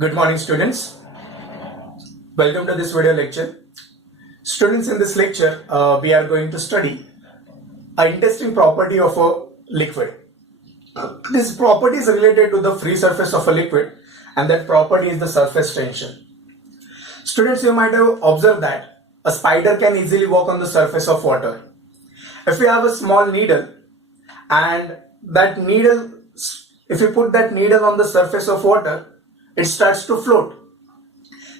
Good morning, students. Welcome to this video lecture. Students, in this lecture, we are going to study an interesting property of a liquid. This property is related to the free surface of a liquid, and that property is the surface tension. Students, you might have observed that a spider can easily walk on the surface of water. If you have a small needle, and that needle, if you put that needle on the surface of water, it starts to float.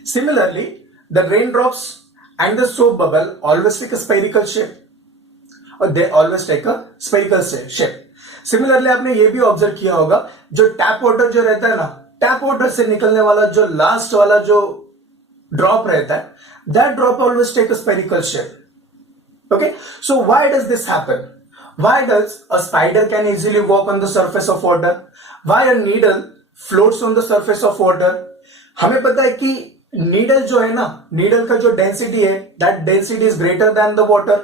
Similarly, the raindrops and the soap bubble always take a spherical shape, or they always take a spherical shape. Similarly, आपने ये भी observe किया होगा, जो tap water जो रहता है ना, टैप वाटर से निकलने वाला जो लास्ट वाला जो ड्रॉप रहता है, that drop always take a spherical shape. Okay, so why does this happen? Why does a spider can easily walk on the surface of water? Why a needle floats on the surface of water? हमें पता है कि needle जो है ना, needle का जो density है, that density is greater than the water.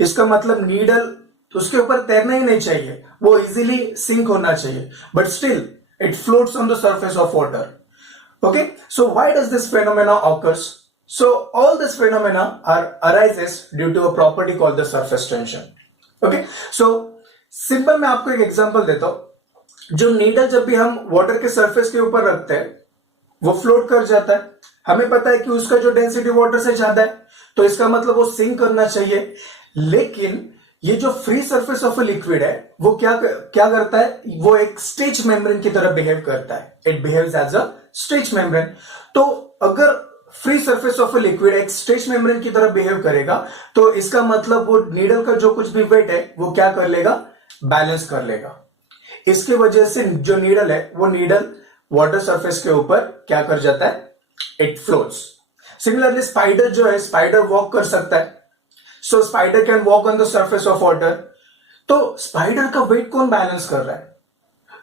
इसका मतलब नीडल उसके ऊपर तैरना ही नहीं चाहिए, वो इजीली सिंक होना चाहिए, but still it floats on the surface of water. Okay, so why does this phenomena occurs? So all this phenomena arises due to a property called the surface tension. Okay, so simple मैं आपको एक example देता हूं. जो needle जब भी हम water के सरफेस के ऊपर रखते हैं, वो फ्लोट कर जाता है. हमें पता है कि उसका जो डेंसिटी वाटर से ज्यादा है, तो इसका मतलब वो सिंक करना चाहिए. लेकिन ये जो free surface of a liquid है, वो क्या करता है, वो एक स्ट्रेच मेम्ब्रेन की तरह बिहेव करता है. It behaves as a stretch membrane. तो अगर free surface of a liquid एक स्ट्रेच मेम्ब्रेन की तरह बिहेव करेगा, तो इसका मतलब वो नीडल का जो कुछ भी वेट है, वो क्या कर लेगा, बैलेंस कर लेगा. इसके वजह से जो नीडल है, वो नीडल वाटर सरफेस के ऊपर क्या कर जाता है, इट फ्लोट्स. सिमिलरली स्पाइडर जो है, स्पाइडर वॉक कर सकता है. So spider can walk on the surface of water. तो स्पाइडर का वेट कौन बैलेंस कर रहा है?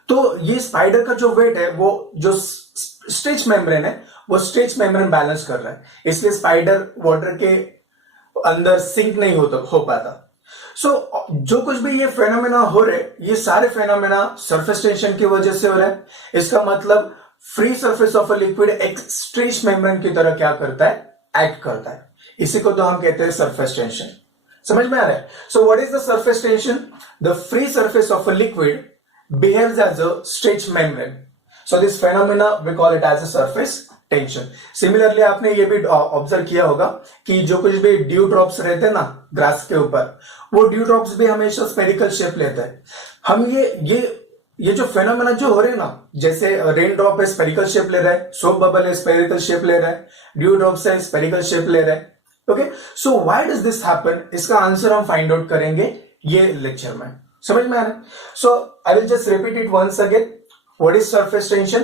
तो ये स्पाइडर का जो वेट है, वो जो स्ट्रेच मेम्ब्रेन है, वो स्ट्रेच मेम्ब्रेन बैलेंस कर रहा है. इसलिए स्पाइडर वाटर के अंदर सिंक नहीं हो पाता. सो जो कुछ भी ये फेनोमेना हो रहे, ये सारे फेनोमेना सरफेस टेंशन की वजह से हो रहा है. इसका मतलब free surface of a liquid एक स्ट्रेच मेम्ब्रेन की तरह क्या करता है, एक्ट करता है. इसी को तो हम कहते हैं सरफेस टेंशन. समझ में आ रहा है? So what is the surface tension? The free surface of a liquid behaves as a stretch membrane. So this phenomena we call it as a surface tension. Similarly, आपने ये भी ऑब्जर्व किया होगा कि जो कुछ भी ड्यू ड्रॉप्स रहते हैं ना ग्रास के ऊपर, वो ड्यू ड्रॉप्स भी हमेशा स्फेरिकल शेप लेते हैं. हम ये जो फेनोमेना जो हो रहे हैं ना, जैसे रेन ड्रॉप है स्फेरिकल शेप ले रहा है, सोप बबल है स्फेरिकल शेप ले रहा है, ड्यू ड्रॉप्स है स्फेरिकल शेप ले रहा है. Okay, so why does this happen? इसका आंसर हम फाइंड आउट करेंगे ये लेक्चर में. समझ में आ रहा है? So I will just repeat it once again. What is surface tension?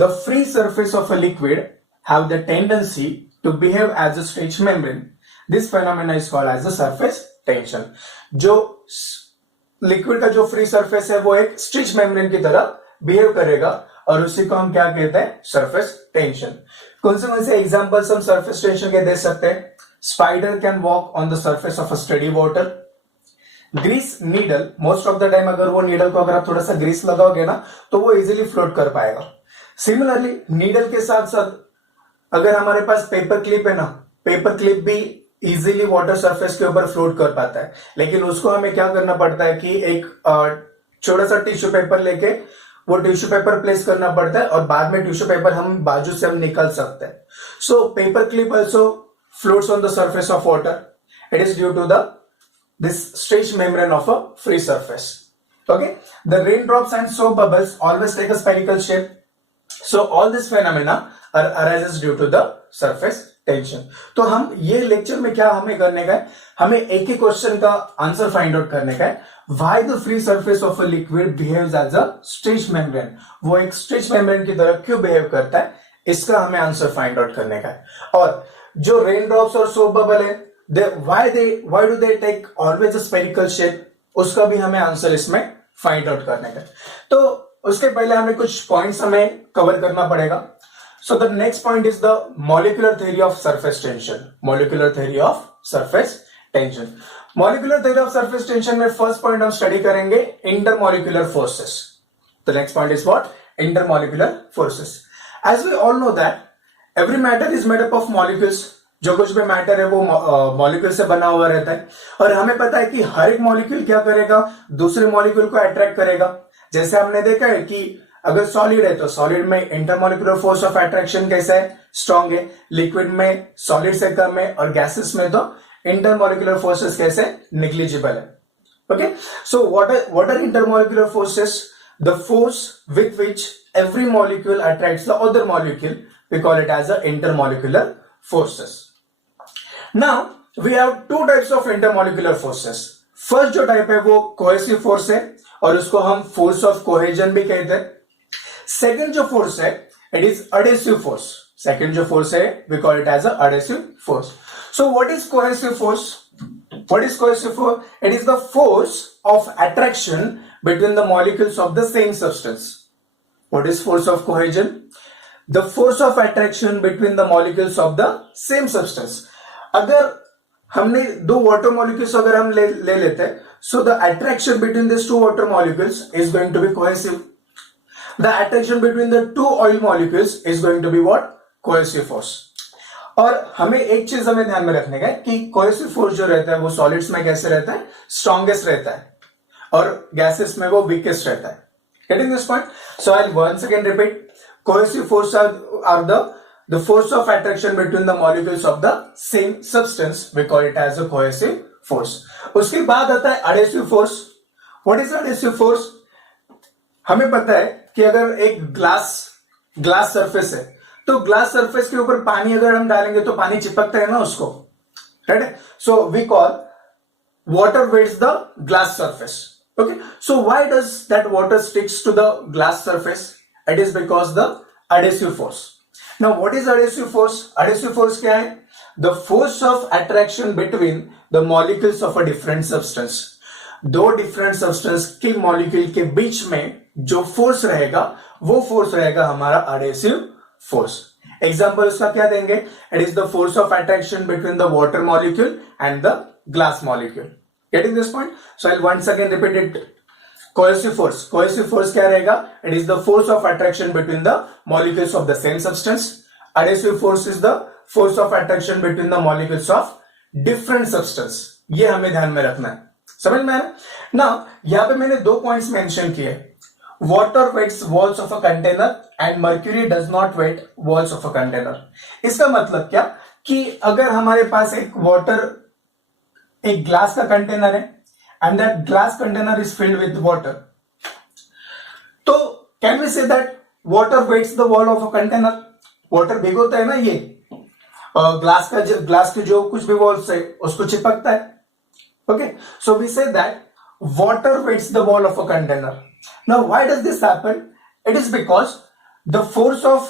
The free surface of a liquid have the tendency to behave as a stretch membrane. This phenomena is called as the surface tension. जो liquid का जो free surface है, वो एक stretch membrane की तरह behave करेगा, और उसी को हम क्या कहते हैं, सरफेस टेंशन. कौन से एग्जांपल्स हम सरफेस टेंशन के दे सकते हैं? Spider can walk on the surface of a steady water. Grease needle, most of the time अगर वो नीडल को अगर आप थोड़ा सा ग्रीस लगाओगे ना, तो वो इजीली फ्लोट कर पाएगा. सिमिलरली नीडल के साथ साथ अगर हमारे पास पेपर क्लिप है ना, पेपर क्लिप भी इजीली वाटर सरफेस के ऊपर फ्लोट कर पाता है. लेकिन उसको हमें क्या करना पड़ता है कि एक छोटा सा टिश्यू पेपर लेके वो टिश्यू पेपर प्लेस करना पड़ता है, और बाद में टिश्यू पेपर हम बाजू से हम निकाल सकते हैं. So paper clip also floats on the surface of water. It is due to this stretch membrane of a free surface. Okay, the raindrops and soap bubbles always take a spherical shape. So all this phenomena arises due to the surface tension. तो हम ये lecture में क्या हमें करने का है, हमें एक ही क्वेश्चन का आंसर फाइंड आउट करने का है. Why the free surface of a liquid behaves as a stretch membrane? वो एक स्ट्रेच मेम्ब्रेन की तरह क्यों बिहेव करता है, इसका हमें आंसर फाइंड आउट करने का है. और जो रेनड्रॉप्स और सोप बबल है, why do they take always a spherical shape, उसका भी हमें आंसर इसमें फाइंड आउट करने का. तो उसके पहले हमें कुछ पॉइंट्स हमें कवर करना पड़ेगा. So the next point is the molecular theory of surface tension. Molecular theory of surface tension. Molecular theory of surface tension में फर्स्ट पॉइंट हम स्टडी करेंगे intermolecular forces. The next point is what? Intermolecular forces. As we all know that every matter is made up of molecules, जो कुछ भी matter है वो molecule से बना हुआ रहता है, और हमें पता है कि हर एक मॉलिक्यूल क्या करेगा, दूसरे मॉलिक्यूल को अट्रैक्ट करेगा। जैसे हमने देखा है कि अगर सॉलिड है तो सॉलिड में इंटरमॉलिक्यूलर फोर्स ऑफ अट्रैक्शन कैसा है, स्ट्रांग है, लिक्विड में सॉलिड से कम है, और गैसेस में तो इंटरमॉलिक्यूलर फोर्सेस कैसे, निग्लिजिबल है। Okay, so what are intermolecular forces? The force with which every molecule attracts the other molecule, we call it as a intermolecular forces. Now we have two types of intermolecular forces. First जो type है वो cohesive force है, और उसको हम force of cohesion भी कहते हैं। सेकेंड जो फोर्स है it is adhesive force. Second जो फोर्स है we call it as a adhesive force. So what is cohesive force? What is cohesive force? It is the force of attraction between the molecules of the same substance. What is force of cohesion? The force of attraction between the molecules of the same substance. अगर हमने दो water molecules अगर हम ले लेते हैं, so the attraction between these two water molecules is going to be cohesive. The attraction between the two oil molecules is going to be what? Cohesive force. और हमें एक चीज हमें ध्यान में रखने का है कि कोहेसिव फोर्स जो रहता है वो सॉलिड्स में कैसे रहता है, स्ट्रॉन्गेस्ट रहता है, और गैसेस में वो वीकेस्ट रहता है। Getting this point? So I will once again repeat, cohesive force are the force of attraction between the molecules of the same substance, we call it as a cohesive force. उसके बाद आता है adhesive force. What is adhesive force? हमें पता है कि अगर एक ग्लास सरफेस है, तो ग्लास सरफेस के ऊपर पानी अगर हम डालेंगे तो पानी चिपकता है ना उसको, right? So we call water wets the glass surface. Okay, so why does that water sticks to the glass surface? It is because the adhesive force. Now what is adhesive force? Adhesive force क्या है? The force of attraction between the molecules of a different substance. दो different substance के molecule के बीच में जो force रहेगा वो फोर्स रहेगा हमारा अडेसिव force. Example उसका क्या देंगे? It is the force of attraction between the water molecule and the glass molecule. Getting this point? So I'll once again repeat it. Cohesive force. Cohesive force क्या रहेगा? It is the force of attraction between the molecules of the same substance. Adhesive force is the force of attraction between the molecules of different substance. ये हमें ध्यान में रखना है। समझ में आया? Now यहाँ पे मैंने दो पॉइंट्स मेंशन किए। Water weights walls of a container and mercury does not weight walls of a container. इसका मतलब क्या कि अगर हमारे पास एक ग्लास का कंटेनर है and that glass container is filled with water, तो can we say that water weights the wall of a container? Water भिगोता है ना ये ग्लास के जो कुछ भी वॉल्स है उसको चिपकता है। Okay, so we say that water weights the wall of a container. Now, why does this happen? It is because the force of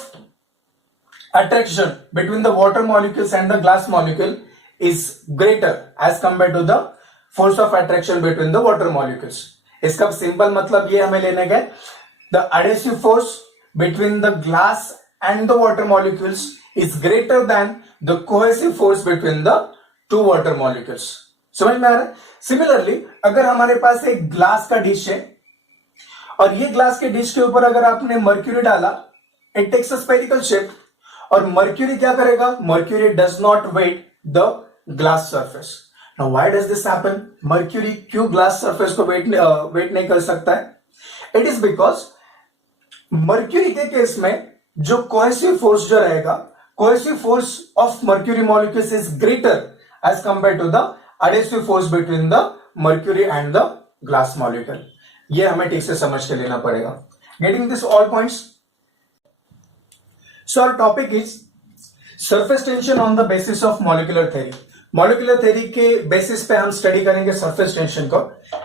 attraction between the water molecules and the glass molecule is greater as compared to the force of attraction between the water molecules. इसका simple मतलब ये हमें लेने का, the adhesive force between the glass and the water molecules is greater than the cohesive force between the two water molecules. समझ में आ रहा है? सिमिलरली अगर हमारे पास एक ग्लास का डिश है और ये ग्लास के डिश के ऊपर अगर आपने मर्क्यूरी डाला, it takes a spherical shape, और मर्क्यूरी क्या करेगा? Mercury does not wet the glass surface. Now why does this happen? Mercury क्यों ग्लास सरफेस को वेट नहीं कर सकता है? इट इज बिकॉज मर्क्यूरी के केस में जो कोहेसिव फोर्स जो रहेगा, cohesive force of mercury molecules is greater as compare to the adhesive force between the mercury and the glass molecule. ये हमें ठीक से समझ के लेना पड़ेगा। Getting this all points? So our topic is surface tension on the basis of molecular theory. Molecular theory के basis पे हम स्टडी करेंगे सरफेस टेंशन को।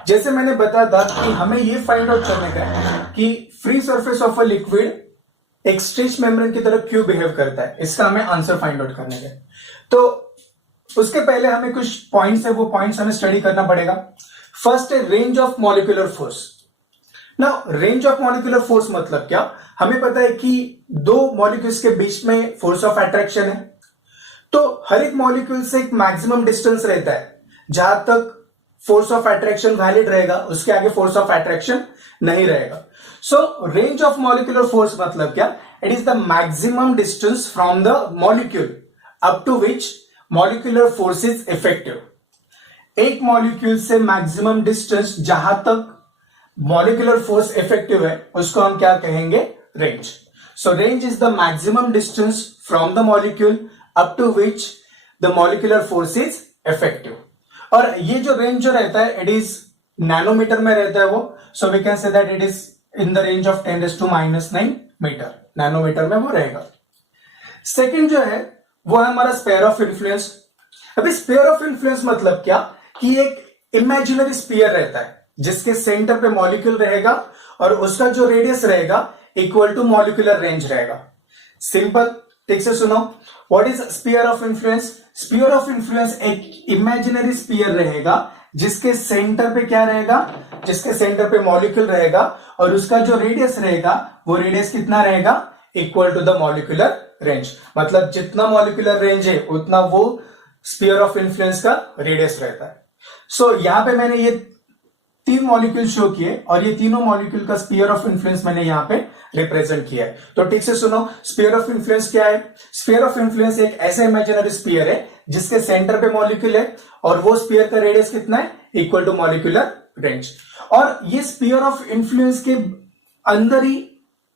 जैसे मैंने बताया था कि हमें ये फाइंड आउट करने का है कि free surface of a liquid एक स्ट्रेच मेम्ब्रेन की तरह क्यों बिहेव करता है, इसका हमें आंसर फाइंड आउट करने का। तो उसके पहले हमें कुछ पॉइंट्स है, वो पॉइंट्स हमें स्टडी करना पड़ेगा। फर्स्ट है range of molecular force. Now range of molecular force मतलब क्या? हमें पता है कि दो मॉलिक्यूल्स के बीच में फोर्स ऑफ अट्रैक्शन है, तो हर एक मॉलिक्यूल से एक मैक्सिमम डिस्टेंस रहता है जहां तक फोर्स ऑफ अट्रैक्शन वैलिड रहेगा, उसके आगे फोर्स ऑफ अट्रैक्शन नहीं रहेगा। So range of molecular force मतलब क्या? It is the maximum distance from the molecule up to which molecular force is effective. एक मॉलिक्यूल से मैक्सिमम डिस्टेंस जहां तक मॉलिक्यूलर फोर्स इफेक्टिव है उसको हम क्या कहेंगे, range. So range is the maximum distance from the molecule up to which the molecular force is effective. और ये जो रेंज जो रहता है इट इज नैनोमीटर में रहता है वो, so we can say that it is in the range of 10⁻⁹ metre, nanometre में वो रहेगा। सेकंड जो है वो है हमारा स्फीयर ऑफ इन्फ्लुएंस। अभी स्फीयर ऑफ इन्फ्लुएंस मतलब क्या, कि एक इमेजिनरी स्फीयर रहता है जिसके सेंटर पे मॉलिक्यूल रहेगा और उसका जो रेडियस रहेगा इक्वल टू मॉलिक्यूलर रेंज रहेगा। सिंपल, ठीक से सुनो, what is sphere of influence? Sphere of influence एक इमेजिनरी स्फीयर रहेगा जिसके सेंटर पे क्या रहेगा, जिसके सेंटर पे मॉलिक्यूल रहेगा और उसका जो रेडियस रहेगा वो रेडियस कितना रहेगा, equal to the molecular range. मतलब जितना मॉलिक्यूलर रेंज है उतना वो स्फीयर ऑफ इन्फ्लुएंस का रेडियस रहता है। सो यहां पे मैंने ये 3 मॉलिक्यूल शो किए और ये तीनों मॉलिक्यूल का स्फीयर ऑफ इन्फ्लुएंस मैंने यहां पे रिप्रेजेंट किया है। तो ठीक से सुनो, स्फीयर ऑफ इन्फ्लुएंस क्या है? स्फीयर ऑफ इन्फ्लुएंस एक ऐसा इमेजिनरी स्फीयर है जिसके सेंटर पे मॉलिक्यूल है और वो स्फीयर का रेडियस कितना है, इक्वल टू मॉलिक्यूलर रेंज। और ये स्फीयर ऑफ इन्फ्लुएंस के अंदर ही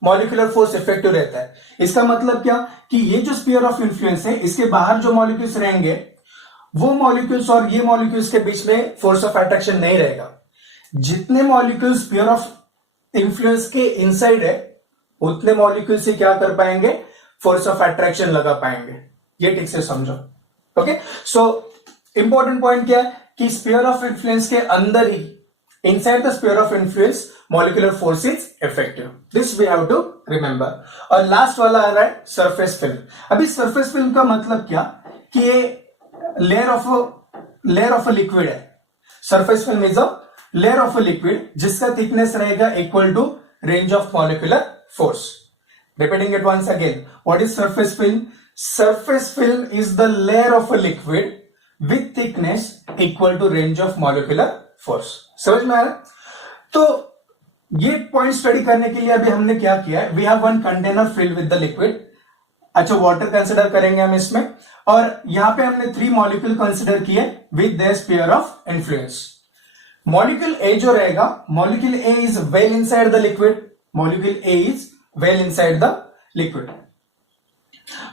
मॉलिक्यूलर फोर्स इफेक्टिव रहता है। इसका मतलब क्या, कि ये जो स्फीयर ऑफ इन्फ्लुएंस है इसके बाहर जो मॉलिक्यूल्स रहेंगे वो मॉलिक्यूल्स और ये मॉलिक्यूल्स के बीच में फोर्स ऑफ अट्रैक्शन नहीं रहेगा। जितने मॉलिक्यूल्स स्फीयर ऑफ इन्फ्लुएंस के इनसाइड है उतने मॉलिक्यूल से क्या कर पाएंगे, फोर्स ऑफ अट्रैक्शन लगा पाएंगे। ये ठीक से समझो। ओके, सो इंपॉर्टेंट पॉइंट क्या है कि स्फीयर ऑफ इन्फ्लुएंस के अंदर ही, inside the sphere of influence, molecular force is effective. This we have to remember. और लास्ट वाला आ रहा है सरफेस फिल्म। अभी सरफेस फिल्म का मतलब क्या, कि ये लेयर ऑफ अ लिक्विड है। Surface film is a layer of a liquid जिसका थिकनेस रहेगा equal to range of molecular force. Repeating it once again, what is surface film? Surface film is the layer of a liquid with thickness equal to range of molecular force. समझ में आ रहा है? तो ये point study करने के लिए अभी हमने क्या किया है, we have one container filled with the liquid. अच्छा, वाटर कंसिडर करेंगे हम इसमें, और यहां पे हमने 3 मॉलिक्यूल कंसिडर किए with their sphere of influence. Molecule A जो रहेगा, molecule A is well inside the liquid, molecule A is well inside the liquid.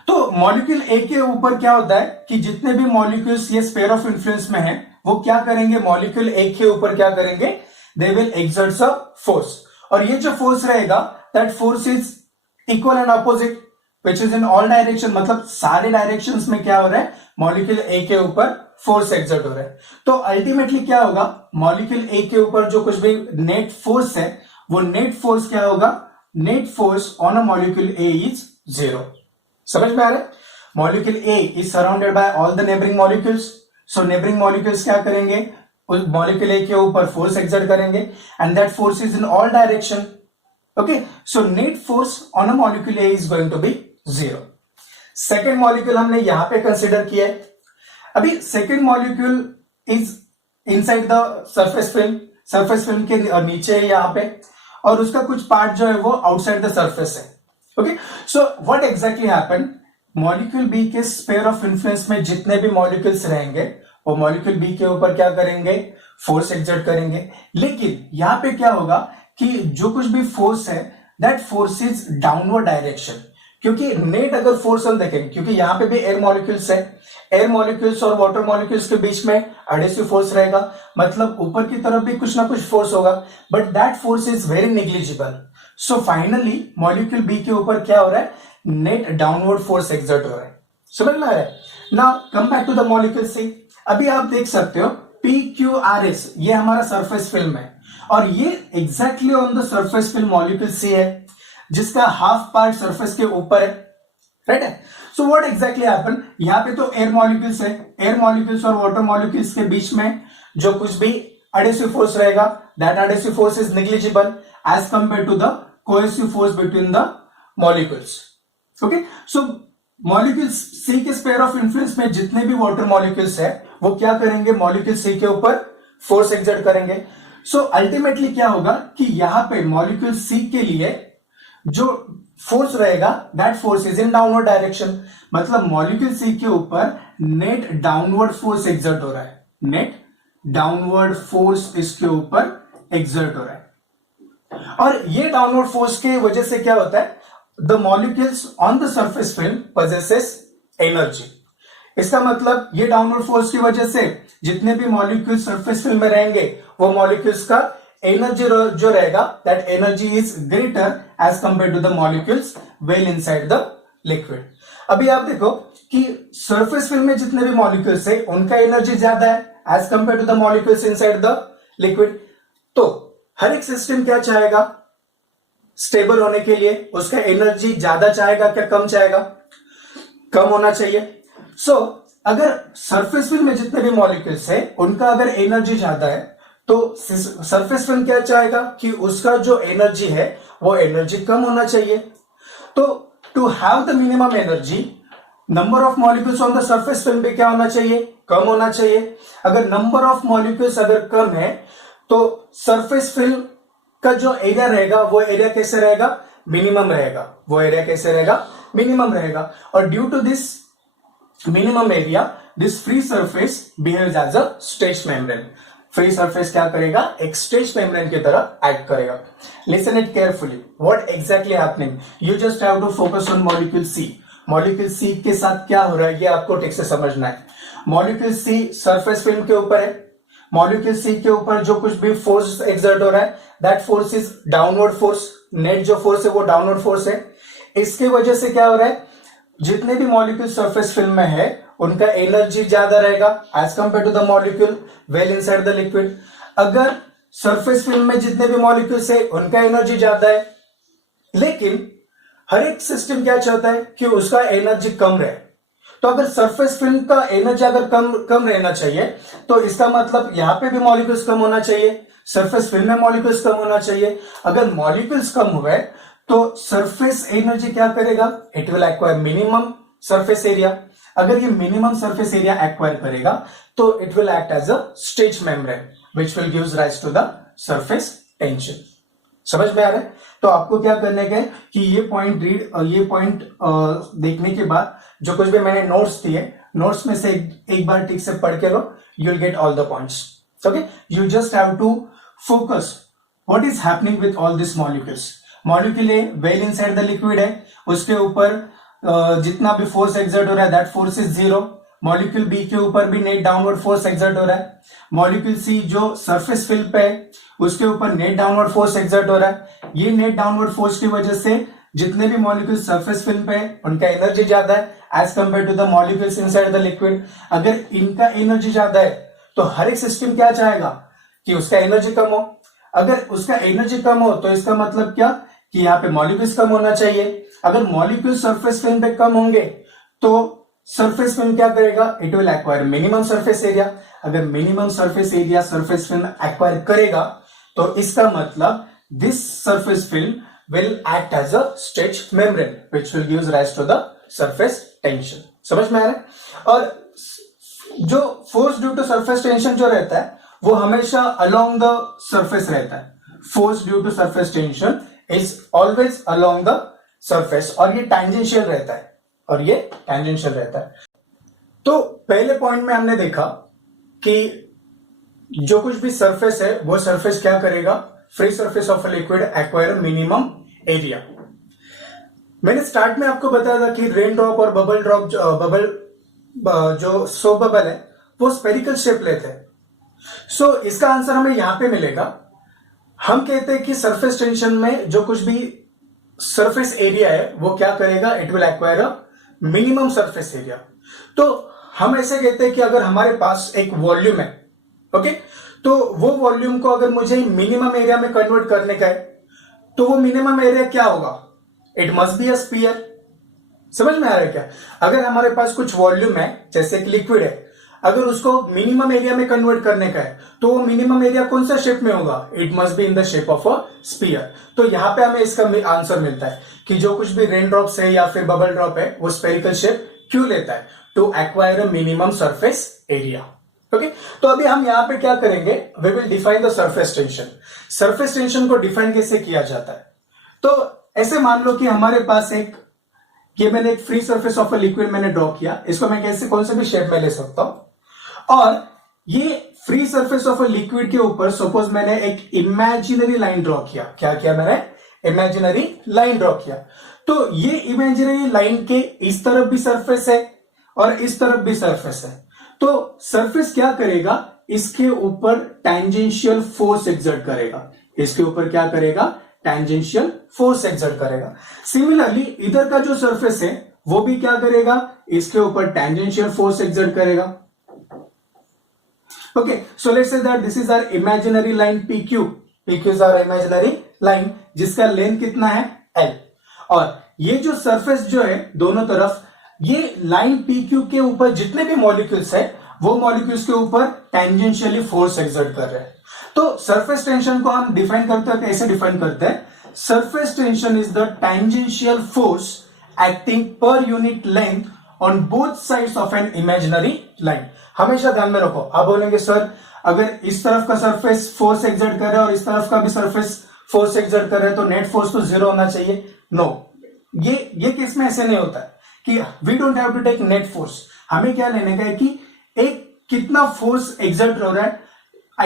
तो मॉलिक्यूल ए के ऊपर क्या होता है कि जितने भी मॉलिक्यूल्स ये स्फीयर ऑफ इन्फ्लुएंस में हैं वो क्या करेंगे, मॉलिक्यूल ए के ऊपर क्या करेंगे, they will exert a force. और ये जो फोर्स रहेगा that force is equal and opposite which is in all direction. मतलब सारे डायरेक्शंस में क्या हो रहा है, मॉलिक्यूल ए के ऊपर फोर्स एक्सर्ट हो रहा है। तो अल्टीमेटली क्या होगा, मॉलिक्यूल ए के ऊपर जो कुछ भी नेट फोर्स है वो नेट फोर्स क्या होगा, net force on a molecule A is 0। समझ में आ रहा है? Molecule A is surrounded by all the neighbouring molecules. So neighbouring molecules क्या करेंगे, उस मॉलिक्यूल ए के ऊपर फोर्स एक्सर्ट करेंगे and that force is in all direction. Okay, so net force on a molecule A is going to be 0। Second molecule हमने यहां पे consider किया है। अभी second molecule is inside the surface film, surface film के नीचे है यहां पे, और उसका कुछ पार्ट जो है वो आउटसाइड द सरफेस है। Okay, so what exactly happen, molecule B के स्फीयर ऑफ इन्फ्लुएंस में जितने भी मॉलिक्यूल्स रहेंगे वो मॉलिक्यूल बी के ऊपर क्या करेंगे, फोर्स एक्सर्ट करेंगे। लेकिन यहां पे क्या होगा कि जो कुछ भी फोर्स है that force is downward direction. क्योंकि नेट अगर फोर्स हम देखें, क्योंकि यहां पे भी एयर मॉलिक्यूल्स है, एयर मॉलिक्यूल्स और वाटर मॉलिक्यूल्स के बीच में एडहेसिव फोर्स रहेगा, मतलब ऊपर की तरफ भी कुछ ना कुछ फोर्स होगा, but that force is very negligible. So finally molecule B के ऊपर क्या हो रहा है, नेट डाउनवर्ड फोर्स एक्सर्ट हो रहा है। समझ में आ रहा है? Now come back to the molecule C. अभी आप देख सकते हो PQRS, ये हमारा सरफेस फिल्म है और ये exactly on the surface film molecule C है जिसका हाफ पार्ट सरफेस के ऊपर है, राइट है। सो व्हाट एग्जैक्टली हैपन, यहाँ पे तो एयर मॉलिक्यूल्स है, एयर मॉलिक्यूल्स और वाटर मॉलिक्यूल्स के बीच में जो कुछ भी एडहेसिव फोर्स रहेगा that adhesive force is negligible as compare to the cohesive force between the molecules. Okay, so molecule C के स्फीयर ऑफ इन्फ्लुएंस में जितने भी वाटर मॉलिक्यूल्स है वो क्या करेंगे, मॉलिक्यूल सी के ऊपर फोर्स एक्सर्ट करेंगे। सो अल्टीमेटली क्या होगा कि यहां पे मॉलिक्यूल सी के लिए जो फोर्स रहेगा, that force is in downward direction. मतलब मॉलिक्यूल सी के ऊपर नेट डाउनवर्ड फोर्स एक्सर्ट हो रहा है, नेट डाउनवर्ड फोर्स इसके ऊपर एक्सर्ट हो रहा है। और ये डाउनवर्ड फोर्स के वजह से क्या होता है, the molecules on the surface film possesses energy. इसका मतलब ये डाउनवर्ड फोर्स की वजह से जितने भी मॉलिक्यूल सरफेस फिल्म में रहेंगे वो मॉलिक्यूल्स का एनर्जी जो रहेगा, that energy is greater as compare to the molecules well inside the liquid. अभी आप देखो कि सरफेस फिल्म में जितने भी मॉलिक्यूल्स है उनका एनर्जी ज्यादा है as compare to the molecules inside the liquid. तो हर एक सिस्टम क्या चाहेगा, स्टेबल होने के लिए उसका एनर्जी ज्यादा चाहेगा क्या कम चाहेगा, कम होना चाहिए। सो अगर सरफेस फिल्म में जितने भी मॉलिक्यूल्स है उनका अगर एनर्जी ज्यादा है तो सरफेस फिल्म क्या चाहेगा कि उसका जो एनर्जी है वो एनर्जी कम होना चाहिए। तो to have the minimum energy, number of molecules on the surface film पे क्या होना चाहिए, कम होना चाहिए। अगर नंबर ऑफ मॉलिक्यूल्स अगर कम है तो सरफेस फिल्म का जो एरिया रहेगा वो एरिया कैसे रहेगा, मिनिमम रहेगा। वो एरिया कैसे रहेगा, मिनिमम रहेगा। और due to this minimum area this free surface behaves as a stretch membrane. Free surface क्या करेगा, एक स्ट्रेच मेम्ब्रेन की तरह एक्ट करेगा। Listen it carefully, what exactly happening, you just have to focus on molecule C. Molecule C के साथ क्या हो रहा है ये आपको ठीक से समझना है। मॉलिक्यूल सी सरफेस फिल्म के ऊपर है, मॉलिक्यूल सी के ऊपर जो कुछ भी फोर्स एक्सर्ट हो रहा है that force is downward force. Net जो फोर्स है वो डाउनवर्ड फोर्स है। इसके वजह से क्या हो रहा है, जितने भी मॉलिक्यूल सरफेस फिल्म में है उनका एनर्जी ज्यादा रहेगा as compare to the molecule well inside the liquid. अगर सरफेस फिल्म में जितने भी मॉलिक्यूल्स है उनका एनर्जी ज्यादा है, लेकिन हर एक सिस्टम क्या चाहता है कि उसका एनर्जी कम रहे। तो अगर सरफेस फिल्म का एनर्जी अगर कम रहना चाहिए तो इसका मतलब यहां पे भी मॉलिक्यूल्स कम होना चाहिए, सरफेस फिल्म में मॉलिक्यूल्स कम होना चाहिए। अगर मॉलिक्यूल्स कम हुए तो सरफेस एनर्जी क्या करेगा, it will acquire minimum surface area. अगर ये मिनिमम सरफेस एरिया एक्वायर करेगा तो it will act as a stretch membrane which will gives rise to the surface tension. समझ में आ रहा है? तो आपको क्या करने का है कि ये पॉइंट देखने के बाद जो कुछ भी मैंने नोट्स दिए, नोट्स में से एक बार ठीक से पढ़ के लो, you will get all the points. Okay, you just have to focus what is happening with all this molecules. Molecule A well inside the liquid है, उसके ऊपर जितना भी फोर्स एक्सर्ट हो रहा है that force is zero. Molecule B के ऊपर भी नेट डाउनवर्ड फोर्स एक्सर्ट हो रहा है। मॉलिक्यूल सी जो सरफेस फिल्म पे है उसके ऊपर नेट डाउनवर्ड फोर्स एक्सर्ट हो रहा है। ये नेट डाउनवर्ड फोर्स की वजह से जितने भी मॉलिक्यूल सरफेस फिल्म पे है उनका एनर्जी ज्यादा है as compare to the molecules inside the liquid. अगर इनका एनर्जी ज्यादा है तो हर एक सिस्टम क्या चाहेगा कि उसका एनर्जी कम हो। अगर उसका एनर्जी कम हो तो इसका मतलब क्या कि यहाँ पे मॉलिक्यूल्स कम होना चाहिए। अगर मॉलिक्यूल सरफेस फिल्म पे कम होंगे तो सरफेस फिल्म क्या करेगा, it will acquire minimum surface area. अगर minimum surface area surface film acquire करेगा तो इसका मतलब this surface film will act as a stretch membrane which will gives rise to the surface tension. समझ में आ रहा है? और जो force due to surface tension जो रहता है वो हमेशा अलोंग द सरफेस रहता है। Force due to surface tension is always along the surface और ये टैंजेंशियल रहता है, और ये टैंजेंशियल रहता है। तो पहले पॉइंट में हमने देखा कि जो कुछ भी सरफेस है वो सरफेस क्या करेगा, free surface of a liquid acquire minimum area. मैंने स्टार्ट में आपको बताया था कि रेन ड्रॉप और बबल जो सोप बबल है वो स्पेरिकल शेप लेते हैं। सो इसका आंसर हमें यहां पे मिलेगा। हम कहते हैं कि सरफेस टेंशन में जो कुछ भी सरफेस एरिया है वो क्या करेगा, it will acquire a minimum surface area. तो हम ऐसे कहते हैं कि अगर हमारे पास एक वॉल्यूम है, ओके, तो वो वॉल्यूम को अगर मुझे मिनिमम एरिया में कन्वर्ट करने का है तो वो मिनिमम एरिया क्या होगा, it must be a sphere. समझ में आ रहा है क्या? अगर हमारे पास कुछ वॉल्यूम है जैसे कि लिक्विड है, अगर उसको मिनिमम एरिया में कन्वर्ट करने का है तो वो मिनिमम एरिया कौन सा शेप में होगा, it must be in the shape of a sphere. तो यहां पे हमें इसका आंसर मिलता है कि जो कुछ भी रेन ड्रॉप्स है या फिर बबल ड्रॉप है वो स्पेरिकल शेप क्यों लेता है, to acquire a minimum surface area. Okay, तो अभी हम यहां पे क्या करेंगे, we will define the surface tension. Surface tension को डिफाइन कैसे किया जाता है, तो ऐसे मान लो कि हमारे पास ये मैंने एक free surface of a liquid मैंने ड्रॉ किया, इसको मैं कैसे कौन से भी शेप में ले सकता हूं, और ये free surface of a liquid के ऊपर सपोज मैंने एक इमेजिनरी लाइन ड्रॉ किया। क्या किया मैंने? इमेजिनरी लाइन ड्रॉ किया। तो ये इमेजिनरी लाइन के इस तरफ भी सरफेस है और इस तरफ भी सरफेस है। तो सरफेस क्या करेगा? इसके ऊपर टैंजेंशियल फोर्स एक्सर्ट करेगा। इसके ऊपर क्या करेगा? टैंजेंशियल फोर्स एक्सर्ट करेगा। सिमिलरली इधर का जो सरफेस है वो भी क्या करेगा? इसके ऊपर टैंजेंशियल फोर्स एक्सर्ट करेगा। Okay, so let's say that this is our imaginary line PQ. PQ is our imaginary line जिसका लेंथ कितना है? L। और ये जो सरफेस जो है दोनों तरफ, ये लाइन PQ के ऊपर जितने भी मॉलिक्यूल्स है वो मॉलिक्यूल्स के ऊपर टेंजेंशियली फोर्स एक्सर्ट कर रहे हैं। तो सरफेस टेंशन को हम डिफाइन करते हैं, कैसे डिफाइन करते हैं? Surface tension is the tangential force acting पर unit length on both sides of an imaginary line. हमेशा ध्यान में रखो। आप बोलेंगे सर अगर इस तरफ का सरफेस फोर्स एक्सर्ट कर रहा है और इस तरफ का भी सरफेस फोर्स एक्सर्ट कर रहा है तो नेट फोर्स तो जीरो होना चाहिए। नो, ये केस में ऐसे नहीं होता है कि we don't have to take net force. हमें क्या लेने का है कि एक कितना फोर्स एक्सर्ट हो रहा है,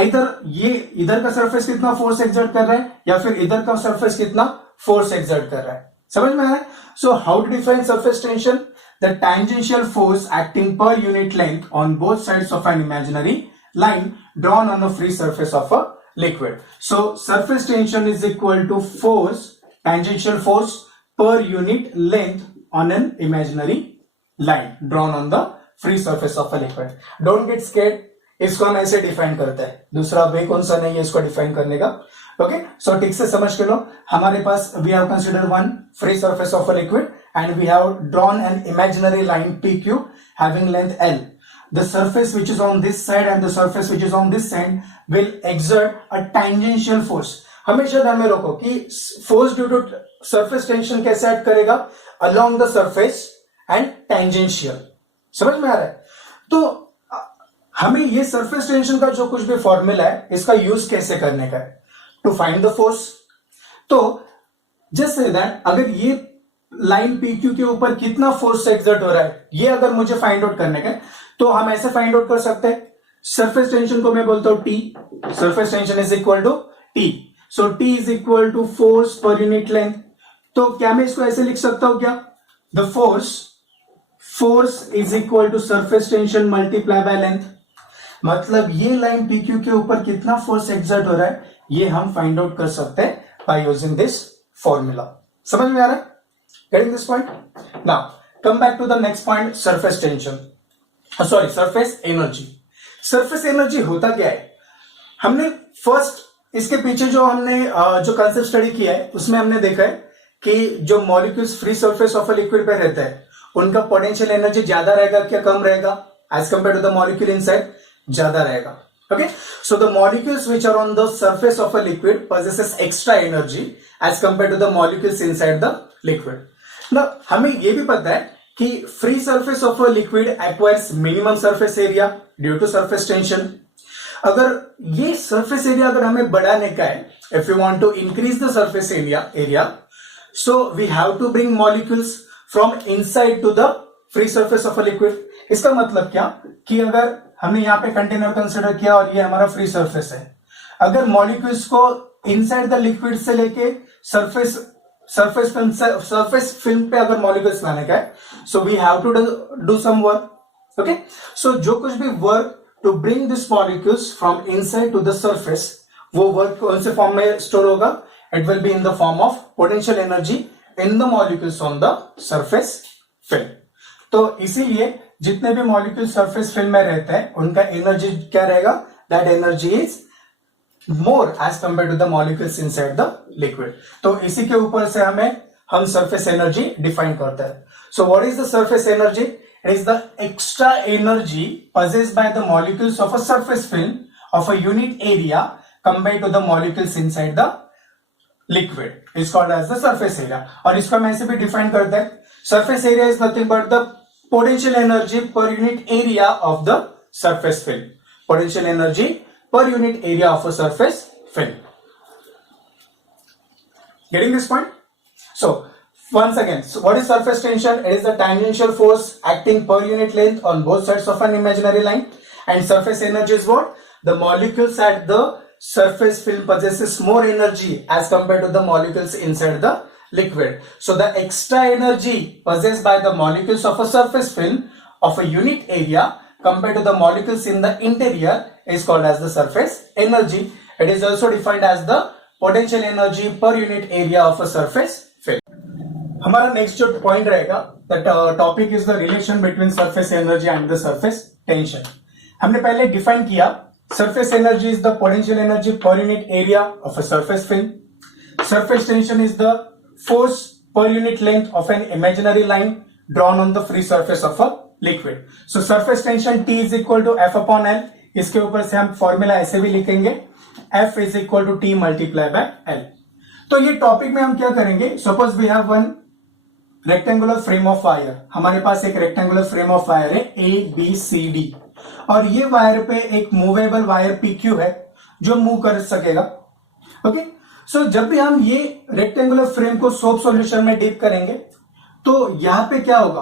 इधर का सरफेस कितना फोर्स एक्सर्ट कर रहा है या फिर इधर का सरफेस कितना फोर्स एक्सर्ट कर रहा है। समझ में आ रहा है? So how to define surface tension? The tangential force acting per unit length on both sides of an imaginary line drawn on a free surface of a liquid. So surface tension is equal to tangential force per unit length on an imaginary line drawn on the free surface of a liquid. Don't get scared. इसको हम ऐसे define करते हैं, दूसरा वे कौन सा नहीं है इसको डिफाइन करने का। ओके, सो ठीक से समझ के लो। हमारे पास we have consider one free surface of a liquid and we have drawn an imaginary line PQ having length L. The surface which is on this side and the surface which is on this side will exert a tangential force. हमेशा ध्यान में रखो कि force due to surface tension कैसे act करेगा? Along the surface and tangential. समझ में आ रहा है? तो हमें ये surface tension का जो कुछ भी फॉर्मूला है इसका यूज कैसे करने का है? To find the force. तो just say that अगर ये लाइन PQ के ऊपर कितना फोर्स एक्सर्ट हो रहा है ये अगर मुझे फाइंड आउट करने का तो हम ऐसे फाइंड आउट कर सकते हैं। सरफेस टेंशन को मैं बोलता हूं T, surface tension is equal to T, so T is equal to force per unit length. तो क्या मैं इसको ऐसे लिख सकता हूं क्या? The force is equal to surface tension multiply by length. मतलब ये लाइन PQ के ऊपर कितना फोर्स एक्सर्ट हो रहा है ये हम फाइंड आउट कर सकते हैं बाय यूजिंग दिस फॉर्मूला। समझ में आ रहा है? Getting this point? Now, come back to the next point, surface tension. Surface energy. Surface energy होता क्या है? हमने फर्स्ट इसके पीछे जो कंसेप्ट स्टडी किया है उसमें हमने देखा है कि जो molecules free surface of a liquid पे रहते हैं उनका पोटेंशियल एनर्जी ज्यादा रहेगा क्या कम रहेगा? As compare to the molecule inside ज्यादा रहेगा। Okay, so the molecules which are on the surface of a liquid possesses extra energy as compared to the molecules inside the liquid. Now, हमें ये भी पता है कि free surface of a liquid acquires minimum surface area due to surface tension. अगर ये surface area अगर हमें बढ़ाने का है, if we want to increase the surface area, so we have to bring molecules from inside to the free surface of a liquid. इसका मतलब क्या कि अगर हमने यहाँ पे कंटेनर कंसिडर किया और ये हमारा फ्री सरफेस है, अगर मॉलिक्यूल्स को इनसाइड द लिक्विड से लेके सरफेस फिल्म पे अगर मॉलिक्यूल्स लाने का है, so we have to do some work. Okay, so जो कुछ भी work to bring this molecules from inside to the surface, वो वर्क कौन से फॉर्म में स्टोर होगा? It will be in the form of potential energy in the molecules on the surface film. तो इसीलिए जितने भी मॉलिक्यूल सरफेस फिल्म में रहते हैं उनका एनर्जी क्या रहेगा? That energy is more as compare to the molecules inside the liquid. तो इसी के ऊपर से हम सरफेस एनर्जी डिफाइन करते हैं। सो what is the surface energy? It is the extra energy possessed by the molecules of a surface film of a unit area compared to the molecules inside the liquid is called as the surface area. और इसको हम ऐसे भी define करते हैं, surface area is nothing but the potential energy per unit area of the surface film. Potential energy per unit area of a surface film. Getting this point? So once again, so what is surface tension? It is the tangential force acting per unit length on both sides of an imaginary line. And surface energy is what? The molecules at the surface film possesses more energy as compared to the molecules inside the liquid. So the extra energy possessed by the molecules of a surface film of a unit area compared to the molecules in the interior is called as the surface energy. It is also defined as the potential energy per unit area of a surface film. हमारा next जो point रहेगा, the topic is the relation between surface energy and the surface tension. हमने पहले define किया, surface energy is the potential energy per unit area of a surface film. Surface tension is the force per unit length of an imaginary line drawn on the free surface of a liquid. So surface tension T is equal to F upon L. इसके ऊपर से हम formula ऐसे भी लिखेंगे, F is equal to T multiply by L. तो ये topic में हम क्या करेंगे, suppose we have one rectangular frame of wire. हमारे पास एक रेक्टेंगुलर फ्रेम ऑफ वायर है ABCD, और ये वायर पे एक मूवेबल वायर PQ है जो मूव कर सकेगा. ओके, सो जब भी हम ये रेक्टेंगुलर फ्रेम को सोप सॉल्यूशन में डीप करेंगे तो यहां पे क्या होगा,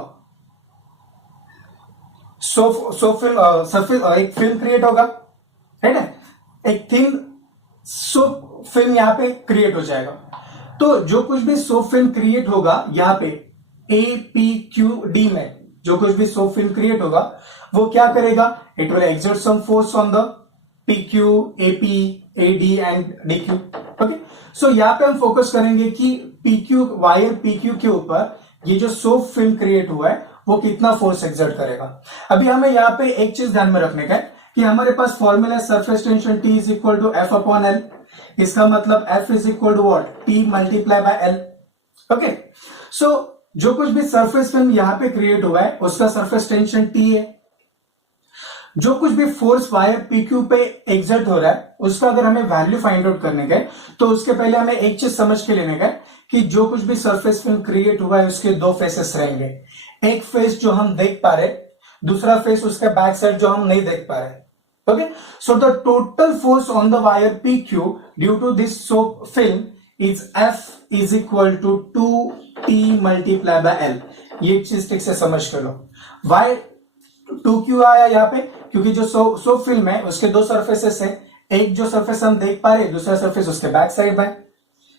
एक फिल्म क्रिएट होगा, है ना, एक थिन सोप फिल्म यहां पे क्रिएट हो जाएगा. तो जो कुछ भी सोप फिल्म क्रिएट होगा यहां पे APQD में, जो कुछ भी सोप फिल्म क्रिएट होगा वो क्या करेगा, it will exert some force on the PQ, AP, AD and DQ. Okay, so यहां पे हम फोकस करेंगे कि वायर PQ के ऊपर ये जो सोप फिल्म क्रिएट हुआ है वो कितना फोर्स एक्सर्ट करेगा. अभी हमें यहाँ पे एक चीज ध्यान में रखने का है कि हमारे पास formula surface tension T is equal to F upon L. इसका मतलब F is equal to what, T multiply by L. Okay, so जो कुछ भी सरफेस फिल्म यहां पे क्रिएट हुआ है उसका सरफेस टेंशन T है. जो कुछ भी फोर्स वायर PQ पे एक्सर्ट हो रहा है उसका अगर हमें वैल्यू फाइंड आउट करने का तो उसके पहले हमें एक चीज समझ के लेने का कि जो कुछ भी सरफेस फिल्म क्रिएट हुआ है उसके दो फेसेस रहेंगे. एक फेस जो हम देख पा रहे, दूसरा फेस उसका बैक साइड जो हम नहीं देख पा रहे. Okay, so the total force on the wire PQ due to this soap film is F is equal to 2T multiply by L. ये चीज ठीक से समझ कर लो. वाई 2 क्यों आया यहाँ पे, क्योंकि जो सोप फिल्म है उसके दो सरफेसेस है, एक जो सरफेस हम देख पा रहे, दूसरा सरफेस उसके बैक साइड में.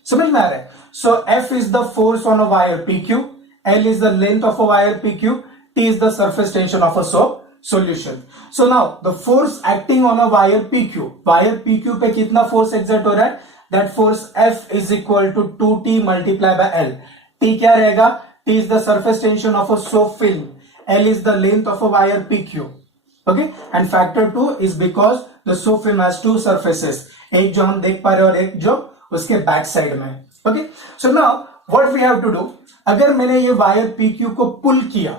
समझ में आ रहा है. सो F is the force on a wire PQ, L is the length of a wire PQ, T is the surface tension of a soap solution. So now the force acting on a wire PQ पे कितना force exert हो रहा है, that force F is equal to 2T multiply by L. T क्या रहेगा, T is the surface tension of a soap film, L is the length of a wire PQ. Okay, and factor 2 is because the soap film has two surfaces, एक जो हम देख पा रहे और एक जो उसके बैक साइड में. Okay, so now what we have to do, अगर मैंने ये वायर PQ को पुल किया,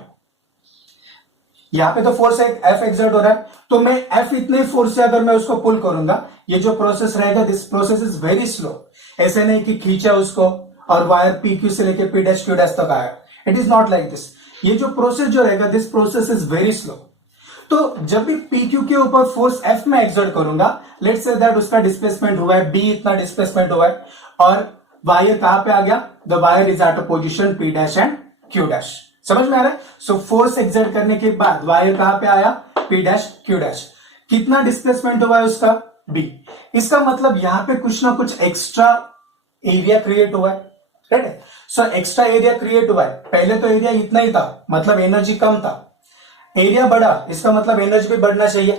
यहां पे तो फोर्स F एक्सर्ट हो रहा है, तो मैं F इतने फोर्स से अगर मैं उसको पुल करूंगा, ये जो प्रोसेस रहेगा, this process is very slow. ऐसे नहीं कि खींचा उसको और वायर PQ से लेके P' Q' तक आया. It is not like this. ये जो प्रोसेस जो रहेगा, this process is very slow. तो जब भी PQ के ऊपर फोर्स F में एक्सर्ट करूंगा, लेट्स से दैट उसका डिस्प्लेसमेंट हुआ है, B इतना डिस्प्लेसमेंट हुआ है, और वायर कहां पे आ गया, the wire is at a position P' and Q'. समझ में आ रहा है. सो फोर्स एक्सर्ट करने के बाद वायर कहां पे आया, P' Q'. कितना डिस्प्लेसमेंट हुआ है उसका, B. इसका मतलब यहां पे कुछ ना कुछ एक्स्ट्रा एरिया क्रिएट हुआ है. राइट है. सो एक्स्ट्रा एरिया क्रिएट हुआ है. पहले तो एरिया इतना ही था, मतलब एनर्जी कम था. एरिया बढ़ा, इसका मतलब एनर्जी भी बढ़ना चाहिए.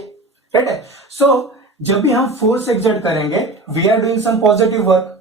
राइट है. सो जब भी हम फोर्स एक्सर्ट करेंगे, we are doing some positive work.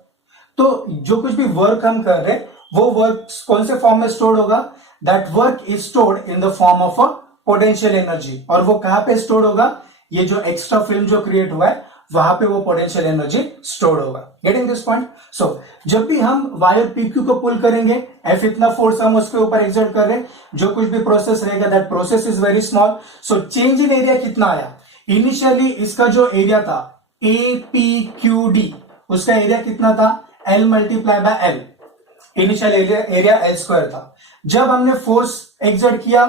तो जो कुछ भी वर्क हम कर रहे हैं वो वर्क कौन से फॉर्म में स्टोर्ड होगा, that work is stored in the form of a potential energy. और वो कहां पे स्टोर्ड होगा, ये जो एक्स्ट्रा फिल्म जो क्रिएट हुआ है वहां पे वो पोटेंशियल एनर्जी स्टोर्ड होगा. Getting this point. सो जब भी हम वायर PQ को पुल करेंगे, F इतना फोर्स हम उसके ऊपर एक्सर्ट कर रहे हैं, जो कुछ भी प्रोसेस रहेगा that process is very small. So change in area कितना आया, इनिशियली इसका जो एरिया था APQD, उसका एरिया कितना था, L multiply by L. Initial area L² था. जब हमने फोर्स एक्सर्ट किया,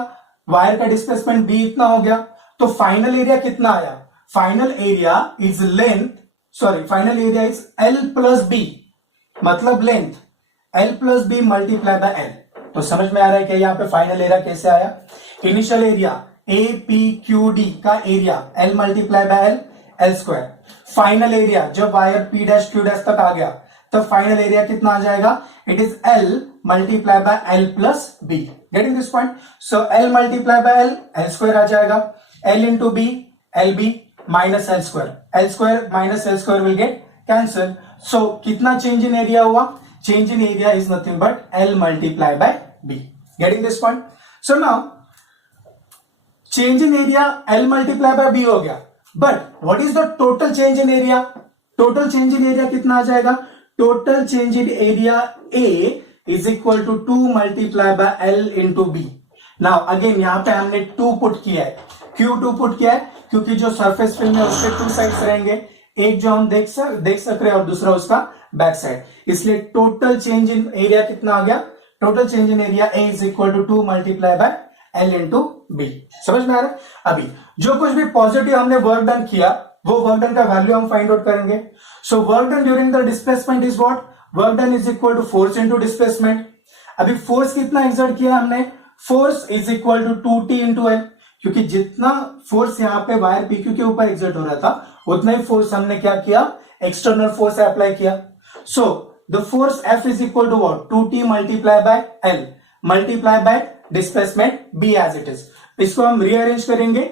वायर का डिस्प्लेसमेंट B इतना हो गया, तो फाइनल एरिया कितना आया, final area is L plus B, मतलब length. L plus B multiply by L. तो समझ में आ रहा है कि यहाँ पे फाइनल एरिया कैसे आया? Initial area A P Q D का area L multiply by L, L square. Final area जब wire P dash Q dash तक आ गया तो फाइनल एरिया कितना आ जाएगा? It is L multiply by L plus B. Getting this point? So L multiply by L, L square आ जाएगा, L into B, L B minus L square minus L square will get cancel. सो कितना change in area हुआ? Change in area is nothing but L multiply by b. Getting this point? So now change in area L multiply by b हो गया, but what is the total change in area? Total change in area कितना आ जाएगा? Total change in area A is equal to 2 multiply by L into b. Now again यहां पे हमने 2 put किया है। क्यों 2 पुट किया है? क्योंकि जो सरफेस फिल्म है उसके 2 साइड्स रहेंगे, एक जो हम देख सक रहे हैं और दूसरा उसका बैक साइड, इसलिए टोटल चेंज इन एरिया कितना आ गया? Total change in area A is equal to 2 multiply by L into b. समझ में आ रहा है? अभी जो कुछ भी पॉजिटिव हमने वर्क डन किया वो वर्क डन का वैल्यू हम फाइंड आउट करेंगे। So work done during the displacement is what? Work done is equal to force into displacement. अभी फोर्स कितना एक्सर्ट किया हमने? Force is equal to 2t into L, क्योंकि जितना फोर्स यहाँ पे वायर पीक्यू के ऊपर एक्सर्ट हो रहा था उतना ही फोर्स हमने क्या किया? एक्सटर्नल फोर्स अप्लाई किया। So the force F is equal to what? 2t multiply by L multiply by displacement b as it is. इसको हम रीअरेंज करेंगे,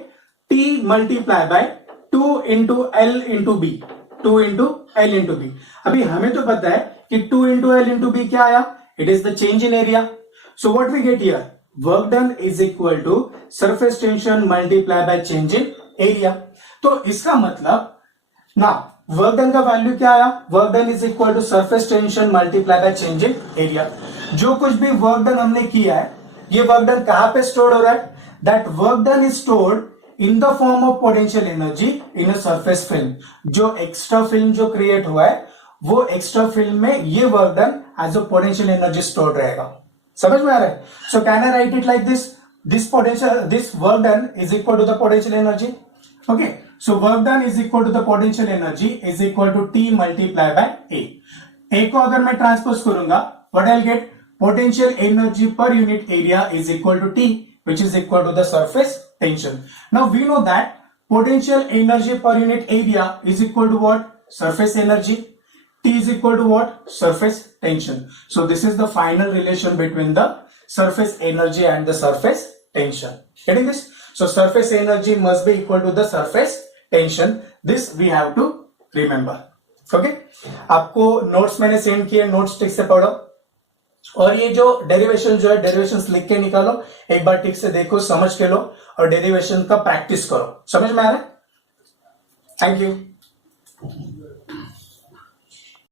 t multiply by 2 into L into b, 2 into L into b. अभी हमें तो पता है कि 2 into L into b क्या आया? It is the change in area. So what we get here? Work done is equal to surface tension multiply by change in area. तो इसका मतलब ना वर्क डन का वैल्यू क्या आया? Work done is equal to surface tension multiply by change in area. जो कुछ भी वर्क डन हमने किया है ये वर्क डन कहां पे स्टोर हो रहा है? That work done is stored in the form of potential energy in a surface film. जो एक्स्ट्रा फिल्म जो क्रिएट हुआ है वो एक्स्ट्रा फिल्म में ये work done as a potential energy stored रहेगा। समझ में आ रहा है? So can I write it like this? This work done is equal to the potential energy. Okay, so work done is equal to the potential energy is equal to T multiply by A को अगर मैं transpose करूंगा what I will get? Potential energy per unit area is equal to T which is equal to the surface tension. Now we know that potential energy per unit area is equal to what? Surface energy. T is equal to what? Surface tension. So this is the final relation between the surface energy and the surface tension. Getting this? So surface energy must be equal to the surface tension. This we have to remember. Okay? आपको notes मैंने send किए, notes ठीक से पढ़ो और ये जो derivation जो है डेरिवेशंस लिख के निकालो, एक बार ठीक से देखो, समझ के लो और डेरिवेशन का प्रैक्टिस करो। समझ में आ रहा है? Thank you.